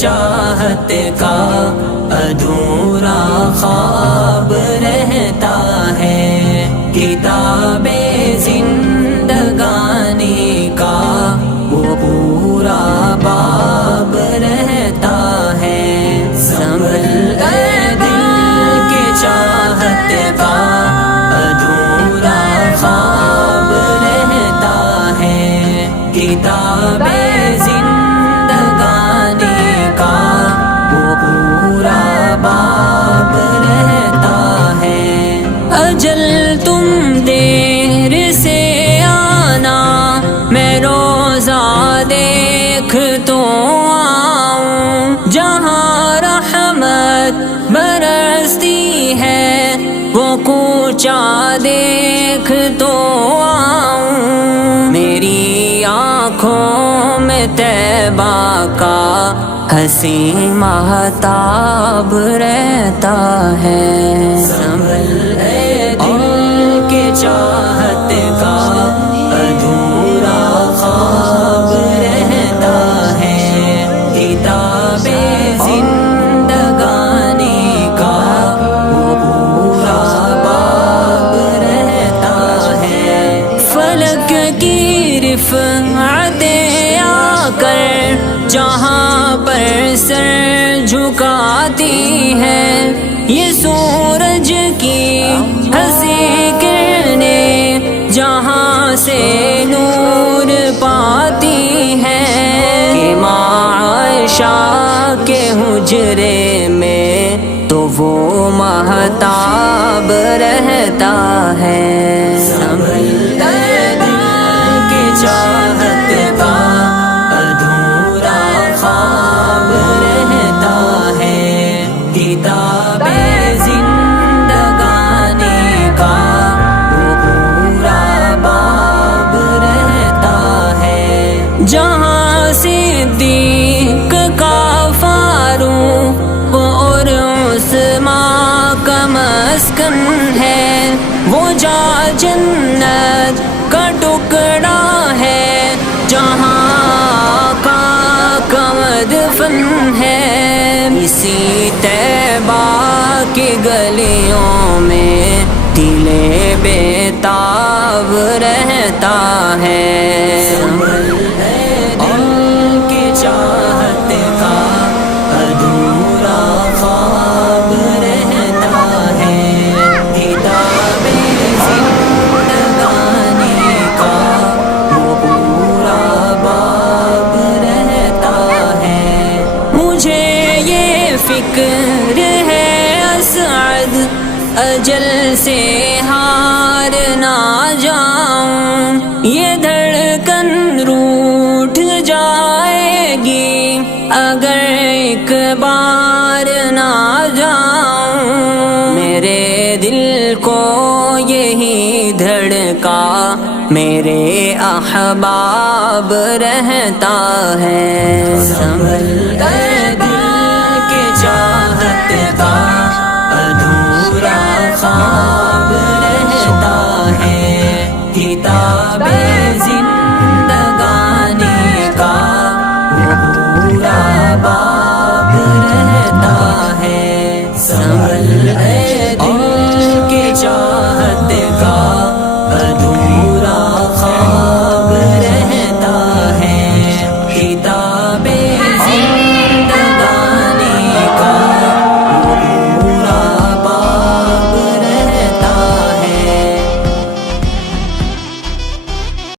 چاہت کا ادھورا خواب رہتا ہے، کتاب زندگانی کا وہ پورا باب رہتا ہے۔ سنبھل اے دل کی چاہت کا ادھورا خواب رہتا ہے، کتاب زندگانی کا وہ پورا باب رہتا ہے۔ اجل تم دیر سے آنا، میں روزہ دیکھ تو آؤں، جہاں رحمت برستی ہے وہ کوچہ دیکھ تو آؤں۔ میری آنکھوں میں طیبہ کا حسین مہتاب رہتا ہے۔ سنبھل اے دل کے چاہت کا ادھورا خواب رہتا ہے، کتاب زندگانی کا وہ پورا باب رہتا ہے۔ فلک کی رفعتیں آ کر جہاں پر سر جھکاتی ہے، یہ سورج کی ہنسی کرنیں جہاں سے نور پاتی ہے، کہ ماں عائشہ کے حجرے میں تو وہ مہتاب رہتا ہے۔ سنبھل اے دل کی چاہت کا ادھورا خواب رہتا ہے، کتاب زندگانی کا وہ پورا باب رہتا ہے۔ جہاں صدیق کا فاروق اور عثمان کا مسکن ہے، وہ جا جنت کا ٹکڑا ہے، جہاں آقا کا مدفن ہے۔ اسی طیبہ کی گلیوں میں دل بیتاب رہتا ہے۔ سنبھل اے دل کی چاہت کا ادھورا خواب رہتا ہے، کتاب زندگانی کا وہ پورا باب رہتا ہے۔ مجھے یہ فکر ہے اسعد اجل سے ہار نہ جاؤں، یہ دھڑکن روٹھ جائے گی اگر ایک بار نہ جاؤں۔ میرے دل کو یہی دھڑکا میرے احباب رہتا ہے۔ سنبھل اے دل کی چاہت کا ادھورا خواب